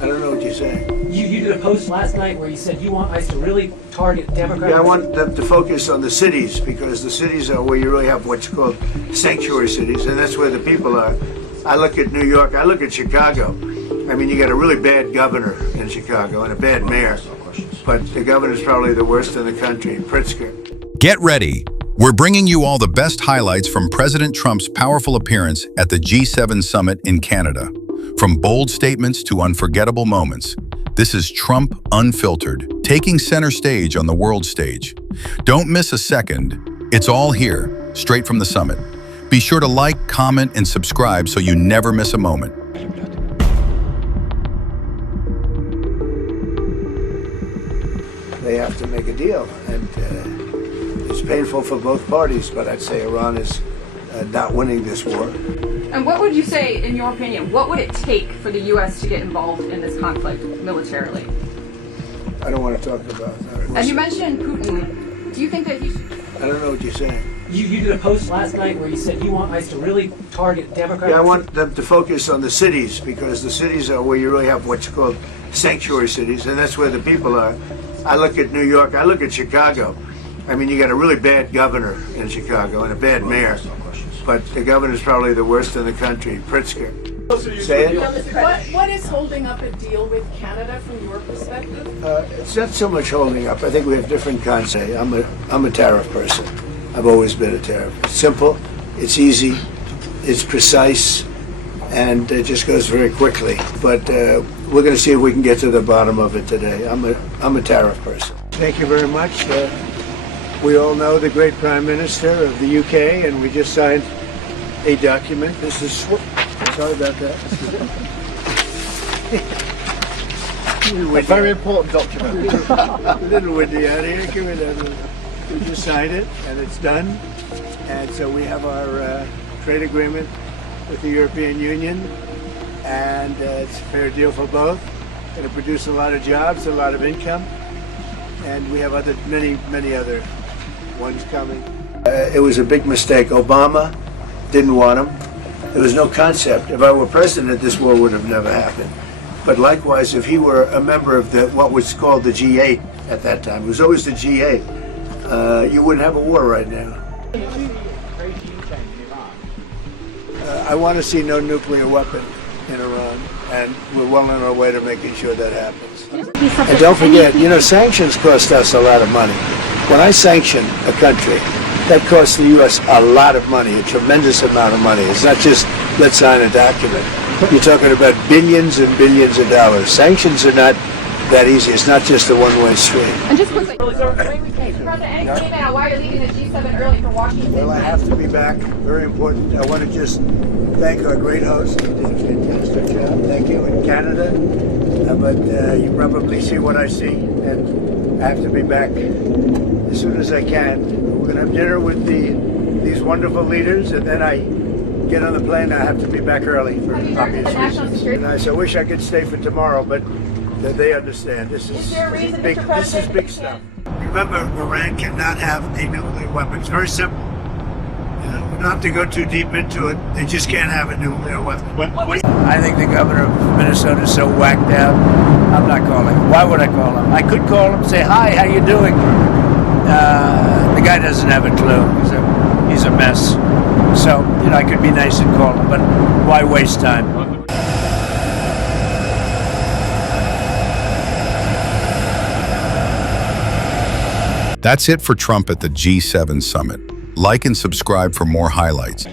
I don't know what you're saying. You did a post last night where you said you want ICE to really target Democrats. Yeah, I want them to focus on the cities because the cities are where you really have what's called sanctuary cities, and that's where the people are. I look at New York, I look at Chicago. I mean, you got a really bad governor in Chicago and a bad mayor, but the governor's probably the worst in the country, Pritzker. Get ready. We're bringing you all the best highlights from President Trump's powerful appearance at the G7 summit in Canada. From bold statements to unforgettable moments, this is Trump Unfiltered, taking center stage on the world stage. Don't miss a second. It's all here, straight from the summit. Be sure to like, comment, and subscribe so you never miss a moment. They have to make a deal, and it's painful for both parties, but I'd say Iran is not winning this war. And what would you say, in your opinion, what would it take for the U.S. to get involved in this conflict militarily? I don't want to talk about that. And you mentioned Putin. Do you think that he should... I don't know what you're saying. You did a post last night where you said you want ICE to really target Democrats. Yeah, I want them to focus on the cities because the cities are where you really have what's called sanctuary cities, and that's where the people are. I look at New York, I look at Chicago. I mean, you got a really bad governor in Chicago and a bad mayor, but the governor's probably the worst in the country, Pritzker. Say it? What is holding up a deal with Canada from your perspective? It's not so much holding up. I think we have different concepts. I'm a tariff person. I've always been a tariff. It's simple, it's easy, it's precise, and it just goes very quickly. But we're going to see if we can get to the bottom of it today. I'm a tariff person. Thank you very much. We all know the great Prime Minister of the UK, and we just signed a document. This is sorry about that. A very important document. A little windy out here. Give me that. We just signed it, and it's done. And so we have our trade agreement with the European Union, and it's a fair deal for both. Going to produce a lot of jobs, a lot of income, and we have many other ones coming. It was a big mistake. Obama didn't want them. There was no concept. If I were president, this war would have never happened. But likewise, if he were a member of what was called the G8 at that time, it was always the G8, you wouldn't have a war right now. I want to see no nuclear weapon in Iran, and we're well on our way to making sure that happens. And don't forget, sanctions cost us a lot of money. When I sanction a country, that costs the U.S. a lot of money, a tremendous amount of money. It's not just let's sign a document. You're talking about billions and billions of dollars. Sanctions are not that easy. It's not just a one-way street. And just quickly, President, any statement on why you're leaving the G7 early for Washington? Well, I have to be back. Very important. I want to just thank our great host. He did a fantastic job. Thank you in Canada. But you probably see what I see, and I have to be back as soon as I can. We're going to have dinner with these wonderful leaders, and then I get on the plane. I have to be back early for obvious reasons. And I wish I could stay for tomorrow, but they understand. This is big. This is big stuff. Remember, Iran cannot have a nuclear weapon. It's very simple. We don't have to go too deep into it. They just can't have a nuclear weapon. I think the governor of Minnesota is so whacked out. I'm not calling. Why would I call him? I could call him, say, hi, how you doing? The guy doesn't have a clue. He's a mess. So, I could be nice and call him, but why waste time? That's it for Trump at the G7 summit. Like and subscribe for more highlights.